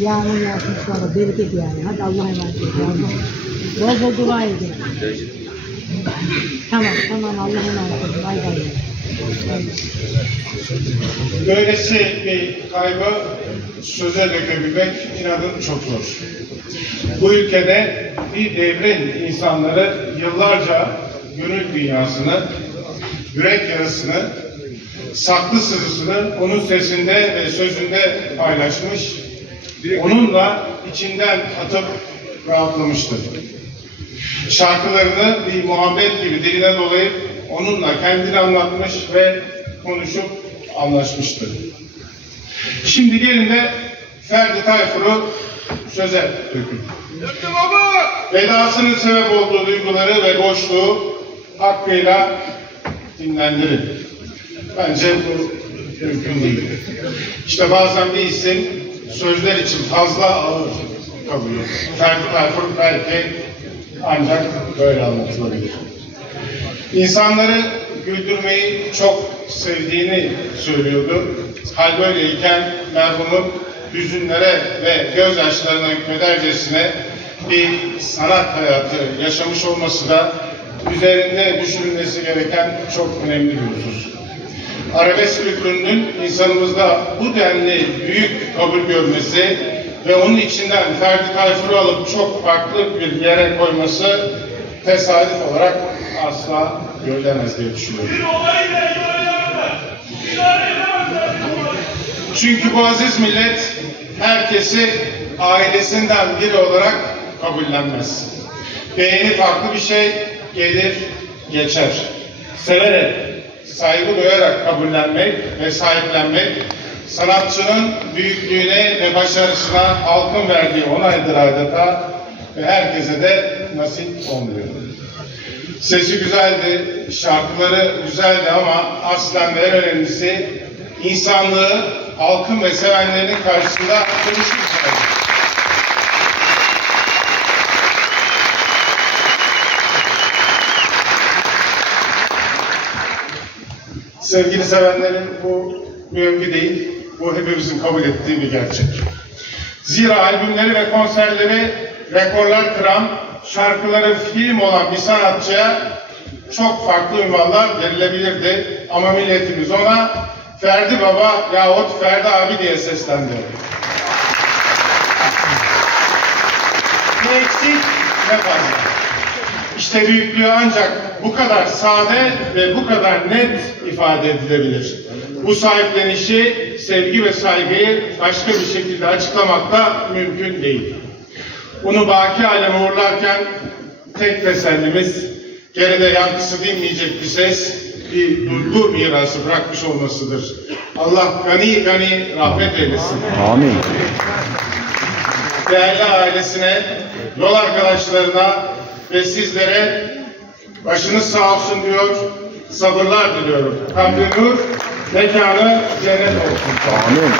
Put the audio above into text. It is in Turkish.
Yağmur yağsın sonra bereket yani. Hadi Allah'a emanet olun. Bol bol dua edin. Tamam tamam Allah'a emanet olun. Bay bay. Böylesi bir kaybı söze dökebilmek inanın çok zor. Bu ülkede bir devrin insanları yıllarca gönül dünyasını, yürek yarasını, saklı sızısını onun sesinde ve sözünde paylaşmış, onunla içinden atıp rahatlamıştır. Şarkılarını bir muhabbet gibi diline dolayıp onunla kendini anlatmış ve konuşup anlaşmıştır. Şimdi gelin de Ferdi Tayfur'u söze dökün. Vedasının sebep olduğu duyguları ve boşluğu hakkıyla dinlendirin. Bence bu mümkün değil. İşte bazen bir isim sözler için fazla ağır kalıyor. Ferdi Tayfur belki ancak böyle anlatılabilir. İnsanları güldürmeyi çok sevdiğini söylüyordu. Hal böyleyken merhumun hüzünlere ve gözyaşlarına hükmedercesine bir sanat hayatı yaşamış olması da üzerinde düşünülmesi gereken çok önemli bir husus. Arabesk kültürünün insanımızda bu denli büyük kabul görmesi ve onun içinden Ferdi Tayfur'u alıp çok farklı bir yere koyması tesadüf olarak asla görülemez diye düşünüyorum. Çünkü bu aziz millet herkesi ailesinden biri olarak kabullenmez. Beğeni farklı bir şey, gelir, geçer. Severek, saygı duyarak kabullenmek ve sahiplenmek, sanatçının büyüklüğüne ve başarısına halkın verdiği onaydır adeta ve herkese de nasip olmuyor. Sesi güzeldi, şarkıları güzeldi ama aslen ve en önemlisi insanlığı halkın ve sevenlerinin karşısında duruşu Sevgili sevenlerim bu övgü değil, bu hepimizin kabul ettiği bir gerçek. Zira albümleri ve konserleri rekorlar kıran, şarkıları film olan bir sanatçıya çok farklı ünvanlar verilebilirdi. Ama milletimiz ona Ferdi Baba yahut Ferdi abi diye seslendi. Ne eksik ne fazla. İşte büyüklüğü ancak bu kadar sade ve bu kadar net ifade edilebilir. Bu sahiplenişi, sevgi ve saygıyı başka bir şekilde açıklamak da mümkün değil. Bunu baki aleme uğurlarken tek tesellimiz geride yankısı dinmeyecek bir ses, bir duygu mirası bırakmış olmasıdır. Allah gani gani rahmet eylesin. Amin. Değerli ailesine, yol arkadaşlarına ve sizlere başınız sağ olsun diyor, sabırlar diliyorum. Nur, mekanı cennet olsun. Amin.